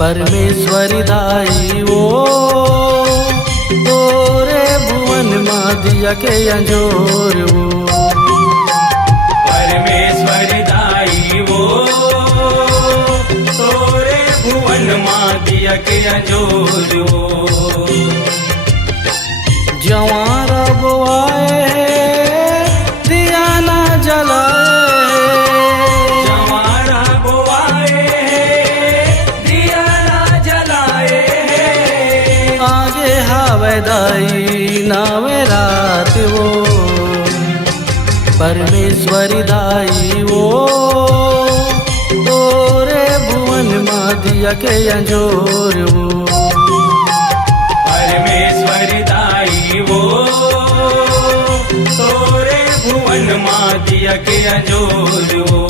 परमेश्वरी दाई वो तोरे भुवन मादिया के अंजोर वो परमेश्वरी दाई वो तोरे भुवन मादिया के अंजोर वो जवार बोआए दिया ना जलाए जवारा बोआए दिया ना जलाए आगे हवदाई नावे रात वो परमेश्वरी दाई वो तोरे भुवन मादिया के अंजोर वो परमेश्वरी दाई वो तोरे भुवन मादिया के अंजोर वो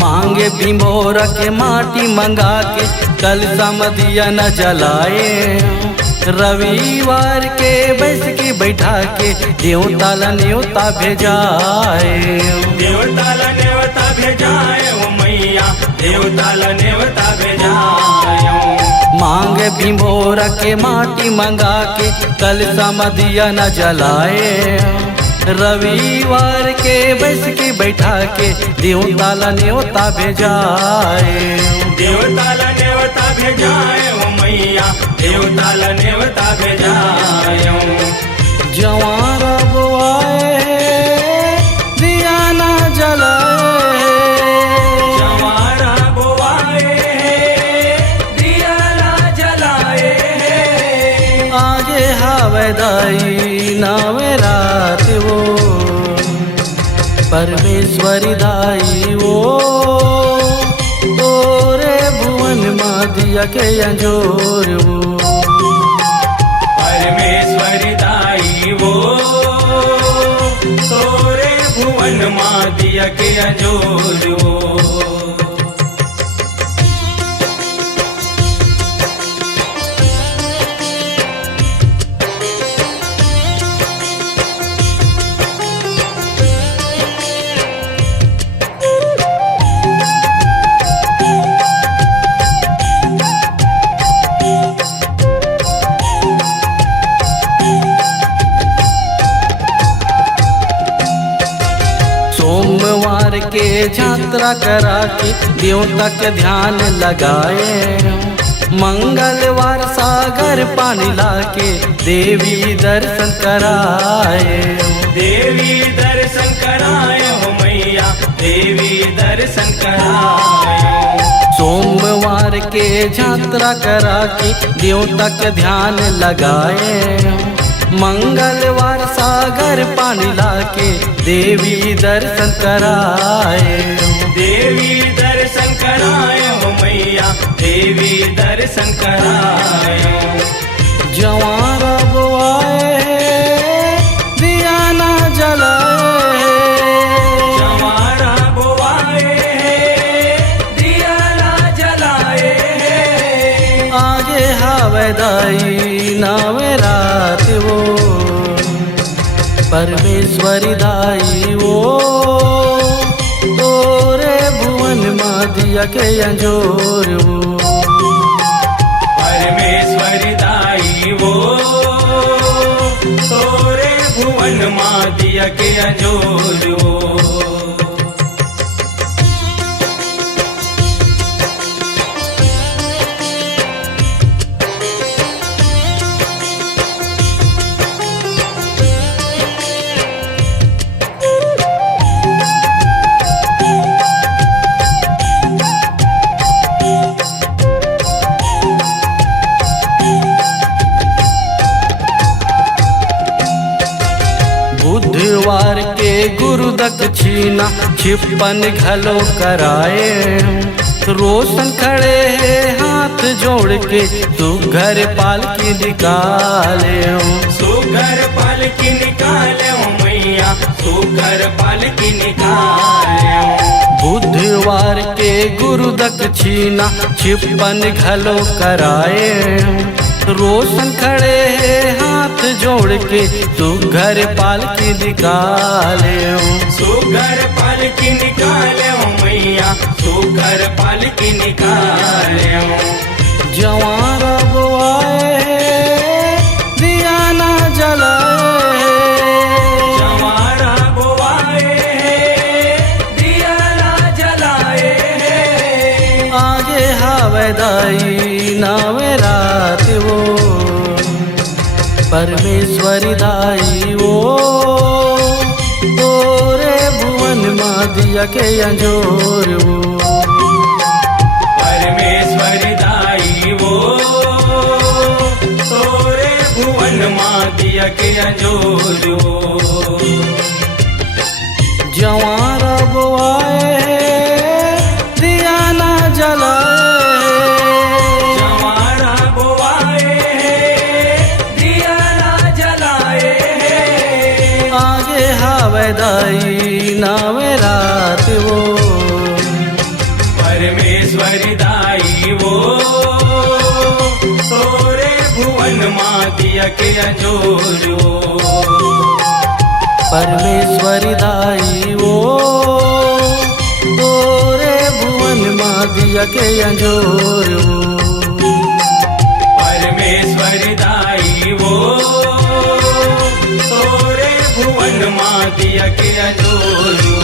मांगे भिंभोर के माटी मंगा के कल समदिया न जलाए रविवार के बैस की बैठा के देवता ला न्योता भेजाए देवता ला नेवता भेजाए ओ मैया देवता ला नेवता भेजाए मांगे भिंभोर के माटी मंगा के कल समदिया न जलाए रविवार के बैस की बैठा के देवता ला न्योता भेजाए देवता ला नेवता भेजाए ओ मैया देवता ला नेवता भेजाए जवार बोआए दिया ना जलाए जवारा बोआए दिया ना जलाए आगे हवदाई नावे रात वो परमेश्वरी दाई वो तोरे भुवन मादिया के अंजोर वो परमेश्वरी दाई वो तोरे भुवन मादिया के अंजोर वो सोमवार के यात्रा करा के देवता के ध्यान लगाए मंगलवार सागर पानी लाके देवी दर्शन कराए देवी दर्शन कराए हो मैया देवी दर्शन कराए सोमवार के यात्रा करा के देवता के ध्यान लगाए मंगलवार सागर पानी लाके देवी दर्शन कराए देवी दर्शन कराए हो मैया देवी दर्शन कराए जवार बोआए दिया ना जलाए जवारा बोआए दिया ना जलाए आगे हवदाई नावे रात वो परमेश्वरी दाई वो तोरे भुवन मादिया के अंजोर वो परमेश्वरी दाई वो तोरे भुवन मादिया के अंजोर वो बुधवार के गुरु दक्षिणा छिपन घलो कराए रोशन खड़े हैं हाथ जोड़ के तू घर पालकी निकाले सुघर पालकी निकाले मैया सुघर पालकी निकाले बुधवार के गुरु दक्षिणा छिपन घलो कराए रोशन खड़े हाथ जोड़ के तू घर पालकी निकाले सुघर पालकी निकाले मैया सुघर पालकी निकाले जवार बुआए दिया ना जलाए जवारा बुआए दिया ना जलाए आगे हवदाई नावे रात वो परमेश्वरी दाई वो तोरे भुवन माँ दिया के अंजोर वो परमेश्वरी दाई वो तोरे भुवन मातिया के अंजोरो जवार बुआए दिया ना जलाए जवारा बुआए दिया ना जलाए आगे हवदाई नावे रात वो परमेश्वरी दाई वो तोरे भुवन मातिया के अंजोरो परमेश्वरी दाई वो तोरे भुवन माँ दिया के अंजोर वो परमेश्वरी दाई वो तोरे भुवन मातिया के अंजोरो